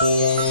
Música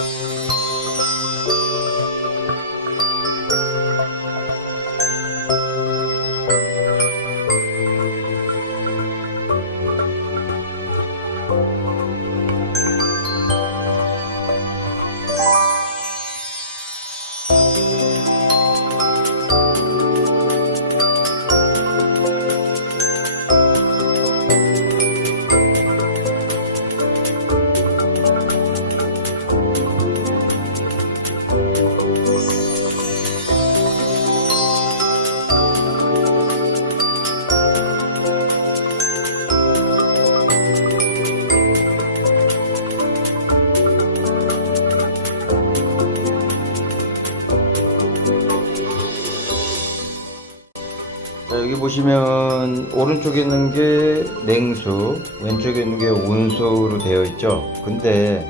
자, 여기 보시면 오른쪽에 있는 게 냉수, 왼쪽에 있는 게 온수로 되어 있죠. 근데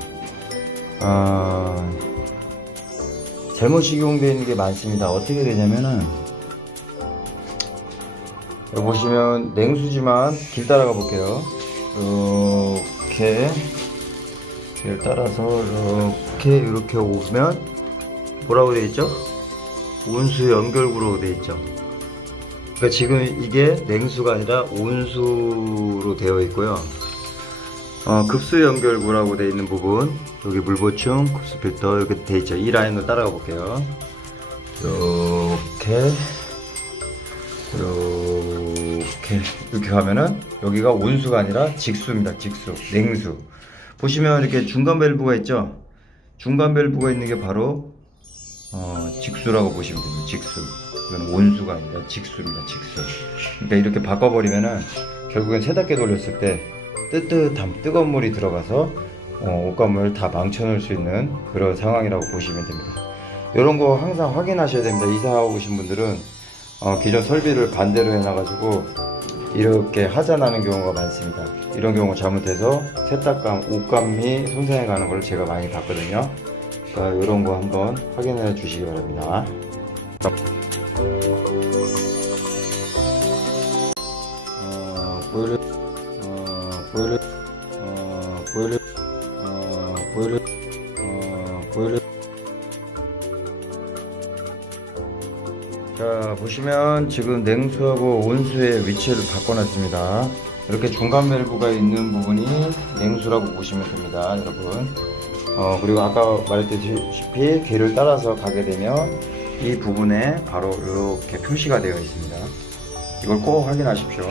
아, 잘못 식용되어 있는 게 많습니다. 어떻게 되냐면은 여기 보시면 냉수지만 길 따라가 볼게요. 이렇게 길 따라서 이렇게 이렇게 오면 뭐라고 되어 있죠? 온수 연결구로 되어 있죠. 그러니까 지금 이게 냉수가 아니라 온수로 되어 있고요. 어, 급수 연결구라고 되어 있는 부분 여기 물 보충, 급수 필터 이렇게 되어 있죠. 이 라인으로 따라가 볼게요. 이렇게 이렇게 이렇게 가면은 여기가 온수가 아니라 직수입니다. 직수, 냉수. 보시면 이렇게 중간 밸브가 있죠. 중간 밸브가 있는 게 바로 어, 직수라고 보시면 됩니다. 직수. 이건 온수가 아니라 직수입니다. 직수. 그러니까 이렇게 바꿔버리면은 결국엔 세탁기 돌렸을 때 뜨뜻함, 뜨거운 물이 들어가서 어, 옷감을 다 망쳐놓을 수 있는 그런 상황이라고 보시면 됩니다. 이런 거 항상 확인하셔야 됩니다. 이사하고 오신 분들은 어, 기존 설비를 반대로 해놔가지고 이렇게 하자 나는 경우가 많습니다. 이런 경우 잘못해서 세탁감, 옷감이 손상해 가는 걸 제가 많이 봤거든요. 그러니까 이런 거 한번 확인해 주시기 바랍니다. 어, 보일러, 어, 보일러, 어, 보일러, 어, 보일러, 어, 보일러. 자, 보시면 지금 냉수하고 온수의 위치를 바꿔놨습니다. 이렇게 중간 밸브가 있는 부분이 냉수라고 보시면 됩니다, 여러분. 어, 그리고 아까 말했다시피 길을 따라서 가게 되면 이 부분에 바로 이렇게 표시가 되어 있습니다. 이걸 꼭 확인하십시오.